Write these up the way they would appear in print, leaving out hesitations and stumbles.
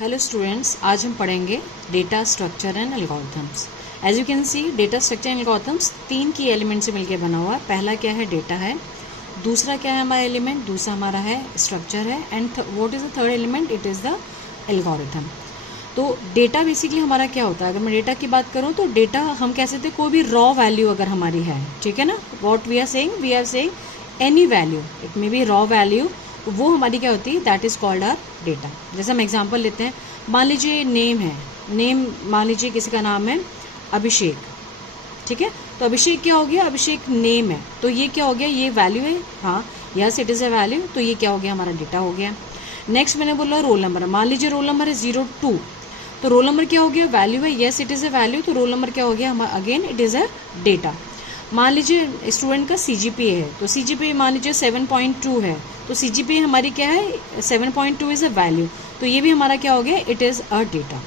Hello students, आज हम पढ़ेंगे data structure and algorithms. As you can see, data structure and algorithms तीन key element से मिलकर बना हुआ है। पहला क्या है? डेटा है। दूसरा क्या है हमारा एलिमेंट? दूसरा हमारा है स्ट्रक्चर है। And what is the third element? It is the algorithm. तो डेटा बेसिकली हमारा क्या होता है? अगर मैं डेटा की बात करूँ तो डेटा हम कह सकते हैं कोई भी रॉ वैल्यू अगर हमारी है, ठीक है ना। What we are saying any value, it may be raw value, वो हमारी क्या होती है? That is called our data. जैसे हम एग्जांपल लेते हैं, मान लीजिए नेम है, नेम मान लीजिए किसी का नाम है अभिषेक, ठीक है। तो अभिषेक क्या हो गया? अभिषेक नेम है, तो ये क्या हो गया? ये वैल्यू है, हाँ yes it is a value, तो ये क्या हो गया? हमारा डेटा हो गया। नेक्स्ट मैंने बोला रोल नंबर, मान लीजिए रोल नंबर है 02, तो रोल नंबर क्या हो गया? वैल्यू है, yes it is a value, तो रोल नंबर क्या हो गया? Again it is a data. मान लीजिए स्टूडेंट का CGPA है, तो CGPA मान लीजिए 7.2 है, तो CGPA हमारी क्या है? 7.2 इज़ अ वैल्यू, तो ये भी हमारा क्या हो गया? It is a data.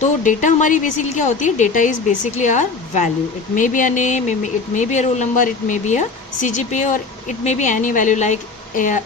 तो डेटा हमारी बेसिकली क्या होती है? Data is basically our value. It may be a name, it may be a roll number, it may be a CGPA, और it may be any value like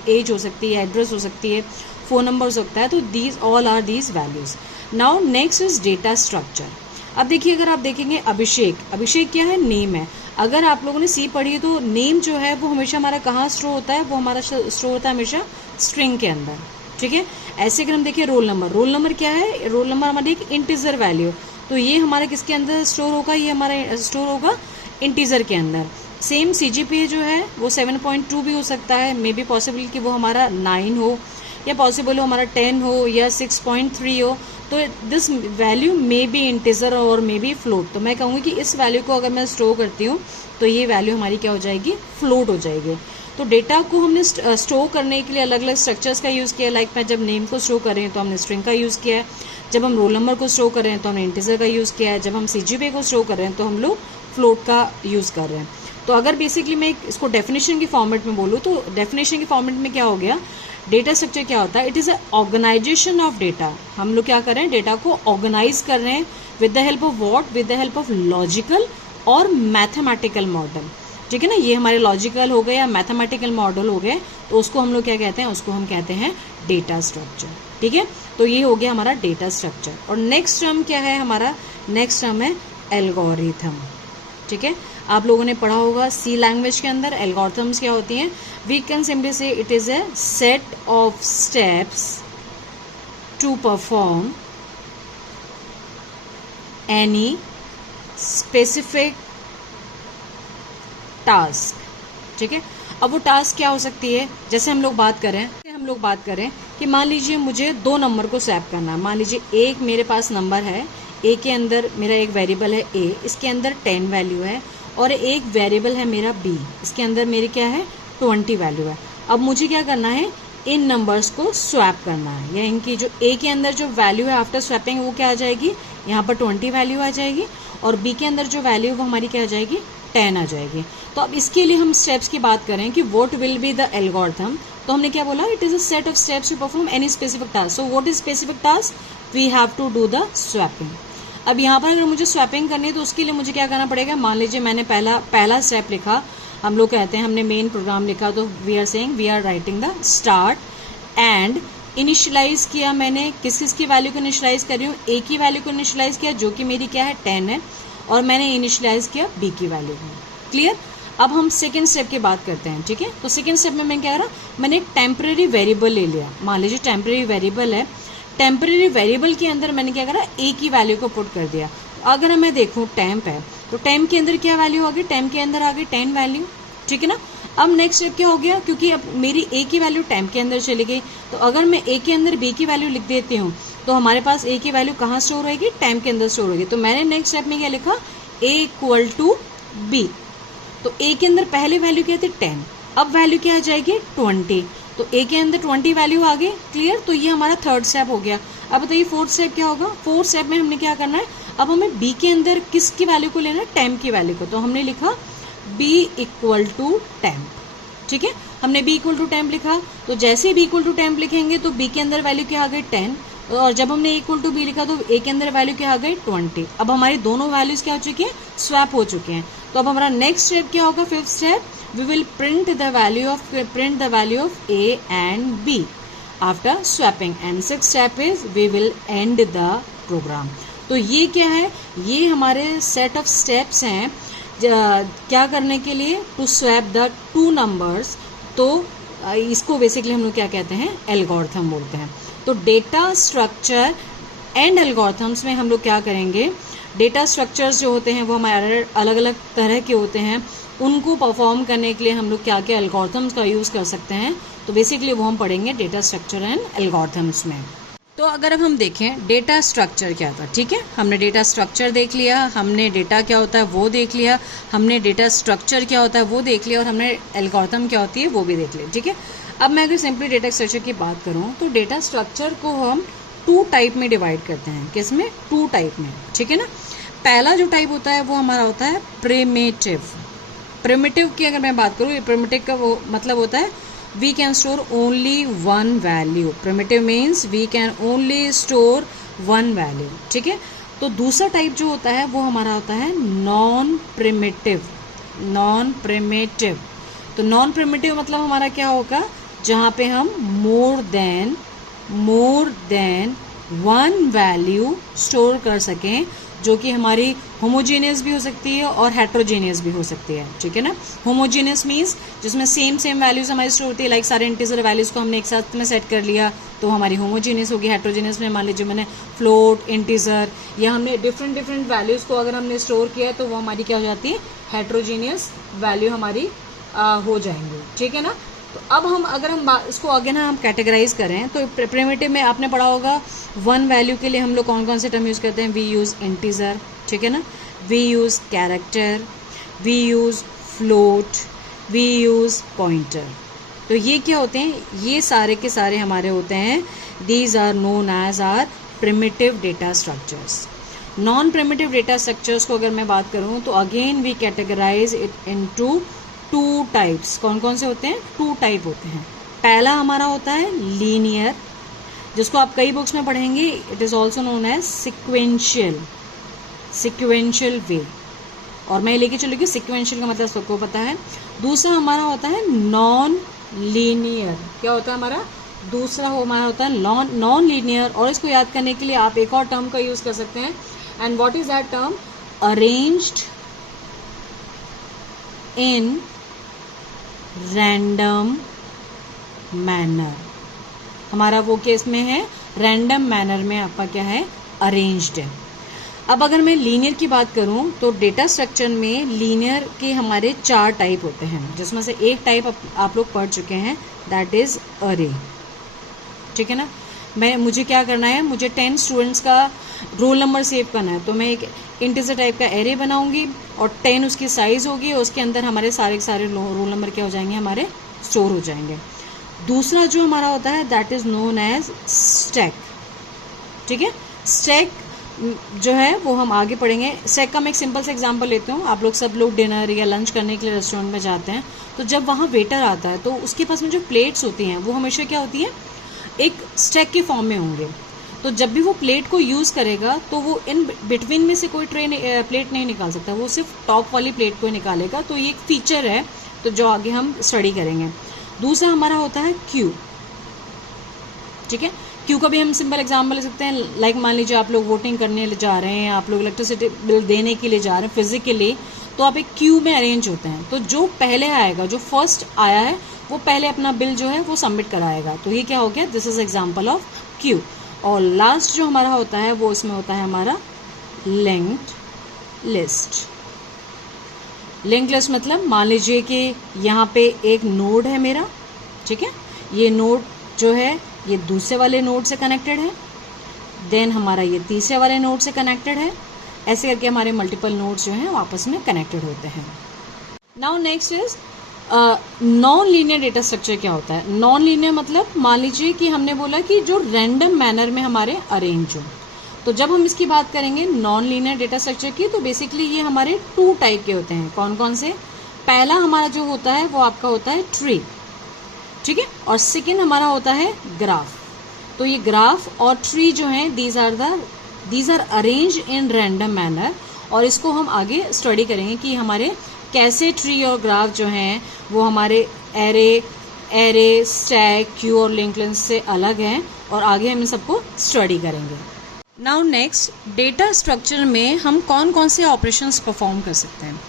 age हो सकती है, address हो सकती है, फ़ोन नंबर हो सकता है। तो these all are these values. Now next is data structure. अब देखिए, अगर आप देखेंगे अभिषेक, अभिषेक क्या है? नेम है। अगर आप लोगों ने सी पढ़ी है तो नेम जो है वो हमेशा हमारा कहाँ स्टोर होता है? वो हमारा स्टोर होता है हमेशा स्ट्रिंग के अंदर, ठीक है। ऐसे अगर हम देखिए रोल नंबर, रोल नंबर क्या है? रोल नंबर हमारी एक इंटीजर वैल्यू, तो ये हमारे किसके अंदर स्टोर होगा? ये हमारा स्टोर होगा इंटीजर के अंदर। सेम CGPA जो है वो 7.2 भी हो सकता है, मे बी पॉसिबल कि वो हमारा 9 हो, या पॉसिबल हो हमारा 10 हो, या 6.3 हो। तो this value may be integer और मे बी फ्लोट। तो मैं कहूँगी कि इस वैल्यू को अगर मैं स्टोर करती हूँ तो ये वैल्यू हमारी क्या हो जाएगी? फ्लोट हो जाएगी। तो डेटा को हमने स्टोर करने के लिए अलग अलग स्ट्रक्चर्स का यूज़ किया। लाइक मैं जब नेम को स्टोर कर रहे हैं तो हमने स्ट्रिंग का यूज़ किया है, जब हम रोल नंबर को स्टोर कर रहे हैं तो हमने इंटीजर का यूज़ किया है, जब हम CGPA को स्टोर कर रहे हैं तो हम लोग फ्लोट का यूज़ कर रहे हैं। तो अगर बेसिकली मैं इसको डेफिनेशन की फॉर्मेट में बोलूँ तो डेफिनेशन के फॉर्मेट में क्या हो गया? डेटा स्ट्रक्चर क्या होता है? It is a organization of data. हम लोग क्या कर रहे हैं? डेटा को ऑर्गेनाइज कर रहे हैं with the help of what? With the help of logical और मैथमेटिकल मॉडल, ठीक है ना। ये हमारे लॉजिकल हो गए या मैथमेटिकल मॉडल हो गए, तो उसको हम लोग क्या कहते हैं? उसको हम कहते हैं डेटा स्ट्रक्चर, ठीक है। तो ये हो गया हमारा डेटा स्ट्रक्चर। और नेक्स्ट टर्म क्या है हमारा? नेक्स्ट टर्म है एल्गोरिथम, ठीक है। आप लोगों ने पढ़ा होगा C लैंग्वेज के अंदर एल्गोरिथम्स क्या होती हैं? We can simply say it is a set of steps to perform any specific task, ठीक है। अब वो टास्क क्या हो सकती है? जैसे हम लोग बात करें कि मान लीजिए मुझे 2 नंबर को स्वैप करना है। मान लीजिए एक मेरे पास नंबर है, ए के अंदर मेरा एक वेरिएबल है A, इसके अंदर 10 वैल्यू है, और एक वेरिएबल है मेरा B, इसके अंदर मेरी क्या है? 20 वैल्यू है। अब मुझे क्या करना है? इन नंबर्स को स्वैप करना है, या इनकी जो A के अंदर जो वैल्यू है आफ्टर स्वैपिंग वो क्या आ जाएगी? यहाँ पर 20 वैल्यू आ जाएगी, और B के अंदर जो वैल्यू है वो हमारी क्या आ जाएगी? 10 आ जाएगी। तो अब इसके लिए हम स्टेप्स की बात करें कि what will be the algorithm, तो हमने क्या बोला? It is a set of steps to perform any specific task. So what is specific task? We have to do the swapping. अब यहाँ पर अगर मुझे स्वैपिंग करनी है तो उसके लिए मुझे क्या करना पड़ेगा? मान लीजिए मैंने पहला स्टेप लिखा, हम लोग कहते हैं हमने मेन प्रोग्राम लिखा, तो we are saying we are writing the start and initialise किया। मैंने किस किस की वैल्यू को इनिशियलाइज कर रही हूँ? A की वैल्यू को इनिशियलाइज किया जो कि मेरी क्या है? 10 है, और मैंने इनिशियलाइज किया B की वैल्यू को। क्लियर? अब हम सेकेंड स्टेप की बात करते हैं, ठीक है। तो सेकेंड स्टेप में मैं क्या करा? मैंने एक टेम्परेरी वेरिएबल ले लिया। मान लीजिए टेम्परेरी वेरिएबल है, टेम्परेरी वेरिएबल के अंदर मैंने क्या करा? A की वैल्यू को पुट कर दिया। अगर मैं देखूँ टेम्प है, तो टेम्प के अंदर क्या वैल्यू आ गई? टेम्प के अंदर आ गई 10 वैल्यू, ठीक है ना। अब नेक्स्ट स्टेप क्या हो गया? क्योंकि अब मेरी A की वैल्यू टेम्प के अंदर चली गई, तो अगर मैं A के अंदर B की वैल्यू लिख देती हूँ तो हमारे पास A की वैल्यू कहाँ स्टोर होगी? टेम्प के अंदर स्टोर होगी। तो मैंने नेक्स्ट स्टेप में क्या लिखा? A equal to B। तो A के अंदर पहले वैल्यू क्या थी? 10, अब वैल्यू क्या आ जाएगी? 20। तो A के अंदर 20 वैल्यू आ गई। क्लियर? तो ये हमारा थर्ड स्टेप हो गया। अब बताइए फोर्थ स्टेप क्या होगा? फोर्थ स्टेप में हमने क्या करना है? अब हमें B के अंदर किसकी वैल्यू को लेना है? टेम्प की वैल्यू को। तो हमने लिखा B इक्वल टू टेम्प, ठीक है। हमने B इक्वल टू टेम्प लिखा, तो जैसे ही B इक्वल टू टेम्प लिखेंगे तो B के अंदर वैल्यू क्या आ गई? 10, और जब हमने A इक्वल टू B लिखा तो A के अंदर वैल्यू क्या आ गई? 20। अब हमारी दोनों वैल्यूज क्या हो चुकी हैं? स्वैप हो चुके हैं। तो अब हमारा नेक्स्ट स्टेप क्या होगा? Fifth step, we will print the value of A and B। After swapping, and 6th step is we will end the program. तो ये क्या है, ये हमारे सेट ऑफ स्टेप्स हैं क्या करने के लिए, टू स्वैप द 2 नंबर्स। तो इसको बेसिकली हम लोग क्या कहते हैं, एल्गोरिथम बोलते हैं। तो डेटा स्ट्रक्चर एंड एल्गोरिथम्स में हम लोग क्या करेंगे, डेटा स्ट्रक्चर्स जो होते हैं वो हमारे अलग अलग तरह के होते हैं, उनको परफॉर्म करने के लिए हम लोग क्या क्या एल्गोरिथम्स का यूज़ कर सकते हैं। तो बेसिकली वो हम पढ़ेंगे डेटा स्ट्रक्चर एंड एल्गोरिथम्स में। तो अगर अब हम देखें डेटा स्ट्रक्चर क्या था, ठीक है, हमने डेटा स्ट्रक्चर देख लिया, हमने डेटा क्या होता है वो देख लिया, हमने डेटा स्ट्रक्चर क्या होता है वो देख लिया, और हमने एल्गोरिथम क्या होती है वो भी देख लिया, ठीक है। अब मैं अगर सिंपली डेटा स्ट्रक्चर की बात करूँ तो डेटा स्ट्रक्चर को हम 2 टाइप में डिवाइड करते हैं। किसमें, 2 टाइप में, ठीक है ना। पहला जो टाइप होता है वो हमारा होता है प्रिमिटिव। प्रिमिटिव की अगर मैं बात करूँ, ये प्रिमिटिव का वो मतलब होता है we can store only one value. Primitive means we can only store one value, ठीक है। तो दूसरा टाइप जो होता है वो हमारा होता है नॉन प्रिमिटिव। नॉन प्रिमिटिव, तो नॉन प्रिमिटिव मतलब हमारा क्या होगा, जहाँ पे हम मोर देन 1 वैल्यू स्टोर कर सकें, जो कि हमारी होमोजीनियस भी हो सकती है और हेट्रोजीनियस भी हो सकती है, ठीक है ना। होमोजीनियस मीन्स जिसमें सेम वैल्यूज हमारी स्टोर होती है, लाइक सारे इंटीजर वैल्यूज को हमने एक साथ में सेट कर लिया तो हमारी होमोजीनियस होगी। हेट्रोजीनियस में मान लीजिए मैंने फ्लोट, इंटीजर या हमने डिफरेंट वैल्यूज को अगर हमने स्टोर किया है तो वो हमारी क्या हो जाती है, हेट्रोजीनियस वैल्यू हमारी हो जाएंगी, ठीक है ना। तो अब हम अगर हम इसको आगे ना हम कैटेगराइज करें तो प्रिमिटिव में आपने पढ़ा होगा 1 वैल्यू के लिए हम लोग कौन कौन से टर्म यूज़ करते हैं, वी यूज़ इंटीजर, ठीक है ना, we use character, we use float, we use pointer. तो ये क्या होते हैं, ये सारे के सारे हमारे होते हैं, these are known as our primitive data structures. Non primitive data structures को अगर मैं बात करूँ तो again we categorise it into 2 types. कौन कौन से होते हैं, 2 टाइप होते हैं। पहला हमारा होता है लीनियर, जिसको आप कई बुक्स में पढ़ेंगे, it is also known as sequential way, और मैं लेके चलूँगी सिक्वेंशियल का मतलब सबको पता है। दूसरा हमारा होता है नॉन लीनियर। क्या होता है हमारा दूसरा, हमारा होता है नॉन लीनियर, और इसको याद करने के लिए आप एक और टर्म का यूज़ कर सकते हैं, and what is that term, arranged in random manner. हमारा वो केस में है रैंडम मैनर में आपका क्या है, अरेंज्ड है। अब अगर मैं लीनियर की बात करूं तो डेटा स्ट्रक्चर में लीनियर के हमारे 4 टाइप होते हैं, जिसमें से एक टाइप आप लोग पढ़ चुके हैं, दैट इज अरे, ठीक है ना। मुझे क्या करना है, मुझे 10 स्टूडेंट्स का रोल नंबर सेव करना है, तो मैं एक इंटीजर टाइप का एरे बनाऊंगी और 10 उसकी साइज होगी, और उसके अंदर हमारे सारे रोल नंबर क्या हो जाएंगे, हमारे स्टोर हो जाएंगे। दूसरा जो हमारा होता है that is known as stack, ठीक है। स्टैक जो है वो हम आगे पढ़ेंगे। स्टैक का मैं एक सिंपल सा एग्जांपल लेती हूँ। आप लोग सब लोग डिनर या लंच करने के लिए रेस्टोरेंट में जाते हैं, तो जब वहाँ वेटर आता है तो उसके पास में जो प्लेट्स होती हैं वो हमेशा क्या होती है, एक स्टैक के फॉर्म में होंगे। तो जब भी वो प्लेट को यूज़ करेगा तो वो इन बिटवीन में से कोई प्लेट नहीं निकाल सकता, वो सिर्फ टॉप वाली प्लेट को ही निकालेगा। तो ये एक फीचर है, तो जो आगे हम स्टडी करेंगे। दूसरा हमारा होता है क्यू, ठीक है। क्यू का भी हम सिंपल एग्जांपल ले सकते हैं, लाइक मान लीजिए आप लोग वोटिंग करने जा रहे हैं, आप लोग इलेक्ट्रिसिटी बिल देने के लिए जा रहे हैं फिजिकली, तो आप एक क्यू में अरेंज होते हैं। तो जो पहले आएगा, जो फर्स्ट आया है, वो पहले अपना बिल जो है वो सबमिट कराएगा। तो ये क्या हो गया, this is example of Q. और लास्ट जो हमारा होता है वो इसमें होता है हमारा लिंक्ड लिस्ट। लिंक्ड लिस्ट मतलब मान लीजिए कि यहाँ पे एक नोड है मेरा, ठीक है, ये नोड जो है ये दूसरे वाले नोड से कनेक्टेड है, देन हमारा ये तीसरे वाले नोड से कनेक्टेड है, ऐसे करके हमारे मल्टीपल नोड्स जो हैं आपस में कनेक्टेड होते हैं। Now next is non linear data structure. क्या होता है नॉन लीनियर मतलब, मान लीजिए कि हमने बोला कि जो रैंडम मैनर में हमारे अरेंज हो। तो जब हम इसकी बात करेंगे नॉन लीनियर डेटा स्ट्रक्चर की, तो बेसिकली ये हमारे 2 टाइप के होते हैं। कौन कौन से, पहला हमारा जो होता है वो आपका होता है ट्री, ठीक है, और सेकेंड हमारा होता है ग्राफ। तो ये ग्राफ और ट्री जो है these are arrange in random manner, और इसको हम आगे स्टडी करेंगे कि हमारे कैसे ट्री और ग्राफ जो हैं वो हमारे एरे एरे, स्टैक, क्यू और लिंक लिस्ट से अलग हैं और आगे हम इन सबको स्टडी करेंगे। नाउ नेक्स्ट, डेटा स्ट्रक्चर में हम कौन कौन से ऑपरेशंस परफॉर्म कर सकते हैं।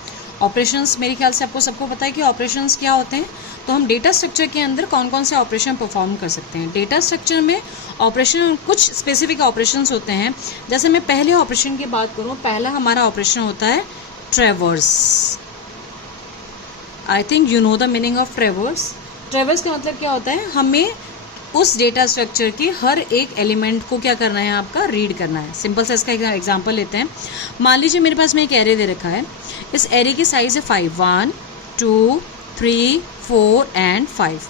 ऑपरेशंस मेरे ख्याल से आपको सबको पता है कि ऑपरेशंस क्या होते हैं। तो हम डेटा स्ट्रक्चर के अंदर कौन कौन से ऑपरेशन परफॉर्म कर सकते हैं। डेटा स्ट्रक्चर में ऑपरेशन, कुछ स्पेसिफिक ऑपरेशंस होते हैं। जैसे मैं पहले ऑपरेशन की बात करूँ, पहला हमारा ऑपरेशन होता है traverse. I think you know the meaning of traverse. Traverse का मतलब क्या होता है, हमें उस डेटा स्ट्रक्चर के हर एक एलिमेंट को क्या करना है, आपका रीड करना है। सिंपल सा इसका एग्जांपल लेते हैं। मान लीजिए मेरे पास में एक एरे दे रखा है। इस एरे की साइज है 5, 1 2 3 4 एंड 5।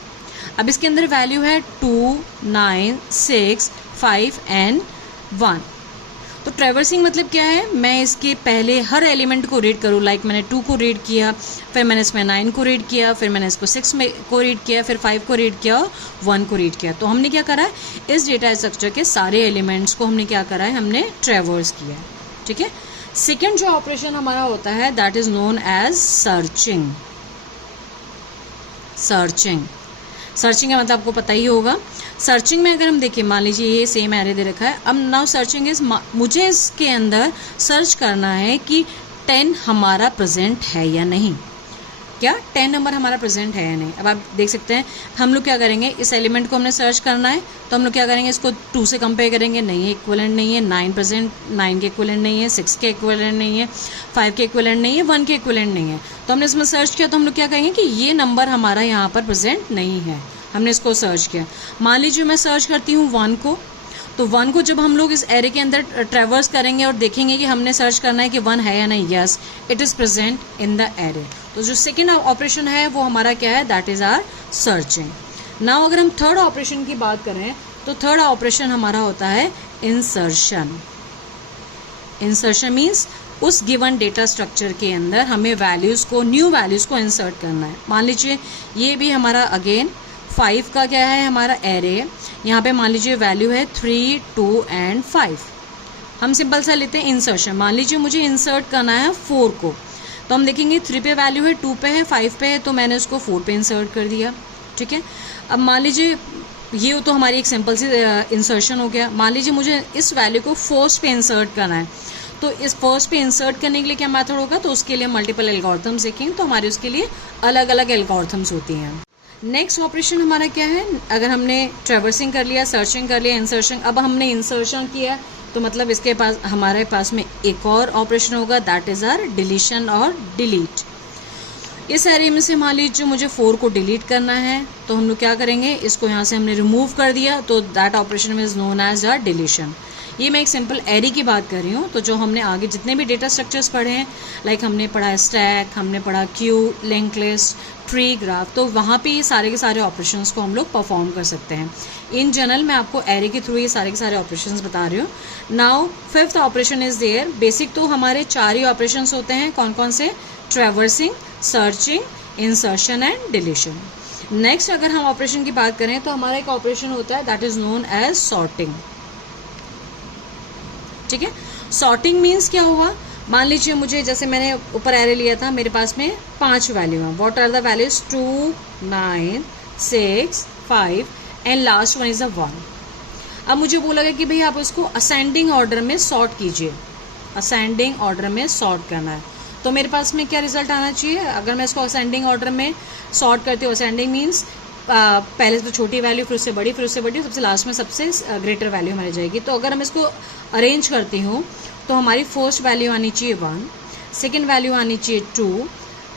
अब इसके अंदर वैल्यू है 2 9 6 5 एंड 1। तो ट्रैवर्सिंग मतलब क्या है, मैं इसके पहले हर एलिमेंट को रीड करूँ। लाइक मैंने 2 को रीड किया, फिर मैंने इसमें 9 को रीड किया, फिर मैंने इसको 6 को रीड किया, फिर 5 को रीड किया और 1 को रीड किया। तो हमने क्या करा है, इस डेटा स्ट्रक्चर के सारे एलिमेंट्स को हमने क्या करा है, हमने ट्रैवर्स किया है। ठीक है। सेकेंड जो ऑपरेशन हमारा होता है that is known as searching. Searching का मतलब आपको पता ही होगा। सर्चिंग में अगर हम देखें, मान लीजिए ये सेम एरे दे रखा है। अब नाउ सर्चिंग इज, मुझे इसके अंदर सर्च करना है कि 10 हमारा प्रेजेंट है या नहीं। क्या 10 नंबर हमारा प्रेजेंट है या नहीं। अब आप देख सकते हैं हम लोग क्या करेंगे, इस एलिमेंट को हमने सर्च करना है तो हम लोग क्या करेंगे, इसको 2 से कंपेयर करेंगे, नहीं है, इक्विवेलेंट नहीं है। 9 प्रेजेंट, 9 के इक्विवेलेंट नहीं है, 6 के इक्विवेलेंट नहीं है, 5 के इक्विवेलेंट नहीं है, 1 के इक्विवेलेंट नहीं है। तो हमने इसमें सर्च किया तो हम लोग क्या कहेंगे कि ये नंबर हमारा यहाँ पर प्रेजेंट नहीं है। हमने इसको सर्च किया। मान लीजिए मैं सर्च करती हूँ 1 को, तो 1 को जब हम लोग इस एरे के अंदर ट्रैवर्स करेंगे और देखेंगे कि हमने सर्च करना है कि 1 है या नहीं, yes it is present in the array. तो जो सेकेंड ऑपरेशन है वो हमारा क्या है, that is our searching. Now अगर हम थर्ड ऑपरेशन की बात करें तो थर्ड ऑपरेशन हमारा होता है इंसर्शन। इंसर्शन मीन्स उस गिवन डेटा स्ट्रक्चर के अंदर हमें वैल्यूज़ को, न्यू वैल्यूज़ को इंसर्ट करना है। मान लीजिए ये भी हमारा अगेन 5 का क्या है, हमारा एरे। यहाँ पे मान लीजिए वैल्यू है 3 2 एंड 5। हम सिंपल सा लेते हैं इंसर्शन। मान लीजिए मुझे इंसर्ट करना है 4 को, तो हम देखेंगे 3 पे वैल्यू है, 2 पे है, 5 पे है, तो मैंने उसको 4 पे इंसर्ट कर दिया। ठीक है। अब मान लीजिए ये तो हमारी एक सिंपल सी इंसर्शन हो गया। मान लीजिए मुझे इस वैल्यू को फर्स्ट पे इंसर्ट करना है, तो इस फर्स्ट पे इंसर्ट करने के लिए क्या मेथड होगा, तो उसके लिए मल्टीपल एल्गोरिथम्स देखेंगे, तो हमारे उसके लिए अलग अलग एल्गोरिथम्स होती हैं। नेक्स्ट ऑपरेशन हमारा क्या है, अगर हमने ट्रैवर्सिंग कर लिया, सर्चिंग कर लिया, इंसर्शन, अब हमने इंसर्शन किया तो मतलब इसके पास, हमारे पास में एक और ऑपरेशन होगा दैट इज़ आर डिलीशन और डिलीट। इस एरे में से मान लीजिए मुझे 4 को डिलीट करना है, तो हम लोग क्या करेंगे, इसको यहाँ से हमने रिमूव कर दिया, तो that operation is known as our deletion. ये मैं एक सिंपल एरे की बात कर रही हूँ। तो जो हमने आगे जितने भी डेटा स्ट्रक्चर्स पढ़े हैं, लाइक हमने पढ़ा स्टैक, हमने पढ़ा Q, link list, tree, graph, तो वहाँ पे ये सारे के सारे ऑपरेशंस को हम लोग परफॉर्म कर सकते हैं। इन जनरल मैं आपको एरे के थ्रू ये सारे के सारे ऑपरेशंस बता रही हूँ। Now fifth operation is there. Basic तो हमारे 4 ही ऑपरेशंस होते हैं। कौन कौन से, traversing, searching, insertion and deletion. Next अगर हम ऑपरेशन की बात करें तो हमारा एक ऑपरेशन होता है that is known as sorting. ठीक है। सॉर्टिंग मीन्स क्या हुआ, मान लीजिए मुझे, जैसे मैंने ऊपर एरे लिया था, मेरे पास में 5 वैल्यू हैं। What are the values, 2 9 6 5 and last one is a 1। अब मुझे बोला गया कि भाई आप उसको असेंडिंग ऑर्डर में सॉर्ट कीजिए। असेंडिंग ऑर्डर में सॉर्ट करना है, तो मेरे पास में क्या रिजल्ट आना चाहिए। अगर मैं इसको असेंडिंग ऑर्डर में सॉर्ट करती हूँ, असेंडिंग मीन्स पहले तो छोटी वैल्यू, फिर उससे बड़ी, फिर उससे बड़ी, सबसे लास्ट में सबसे ग्रेटर वैल्यू हमारी जाएगी। तो अगर हम इसको अरेंज करती हूँ तो हमारी फर्स्ट वैल्यू आनी चाहिए 1, सेकेंड वैल्यू आनी चाहिए 2,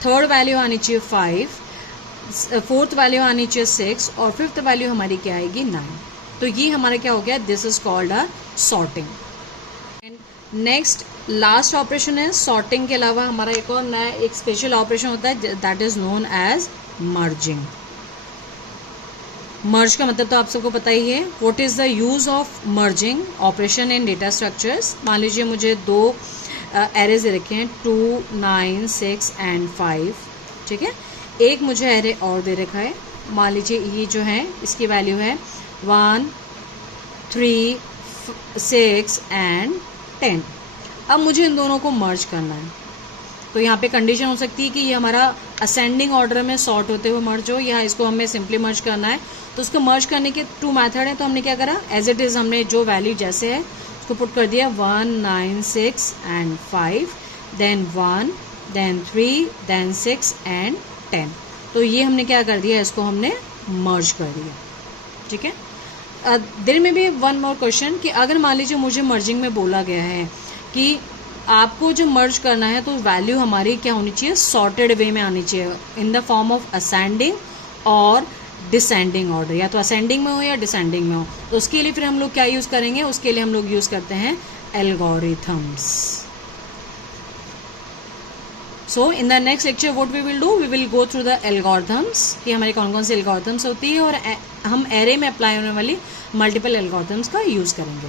थर्ड वैल्यू आनी चाहिए 5, फोर्थ वैल्यू आनी चाहिए 6 और फिफ्थ वैल्यू हमारी क्या आएगी 9। तो ये हमारा क्या हो गया, this is called a sorting. And next last operation है सॉर्टिंग के अलावा हमारा एक और नया एक स्पेशल ऑपरेशन होता है that is known as merging. Merge का मतलब तो आप सबको पता ही है। What is the use of merging operation in data structures. मान लीजिए मुझे 2 एरेज दे रखे हैं, 2 9 6 एंड 5। ठीक है। एक मुझे एरे और दे रखा है, मान लीजिए ये जो है इसकी वैल्यू है 1 3 6 एंड 10। अब मुझे इन दोनों को मर्ज करना है। तो यहाँ पे कंडीशन हो सकती है कि ये हमारा असेंडिंग ऑर्डर में सॉर्ट होते हुए मर्ज हो, या इसको हमें सिंपली मर्ज करना है। तो उसको मर्ज करने के 2 मेथड है। तो हमने क्या करा, एज इट इज़ हमने जो वैल्यू जैसे है उसको पुट कर दिया 1, 9, 6 and 5, then 1, then 3, then 6 and 10। तो ये हमने क्या कर दिया, इसको हमने मर्ज कर दिया। ठीक है। देयर में भी वन मोर क्वेश्चन कि अगर मान लीजिए मुझे मर्जिंग में बोला गया है कि आपको जो मर्ज करना है तो वैल्यू हमारी क्या होनी चाहिए, सॉर्टेड वे में आनी चाहिए, in the form of ascending और डिसेंडिंग ऑर्डर, या तो असेंडिंग में हो या डिसेंडिंग में हो। तो उसके लिए फिर हम लोग क्या यूज़ करेंगे, उसके लिए हम लोग यूज़ करते हैं algorithms. So in the next lecture what we will do, we will go through the algorithms कि हमारी कौन कौन सी एल्गोरिथम्स होती है, और हम एरे में अप्लाई होने वाली मल्टीपल एल्गोरिथम्स का यूज़ करेंगे।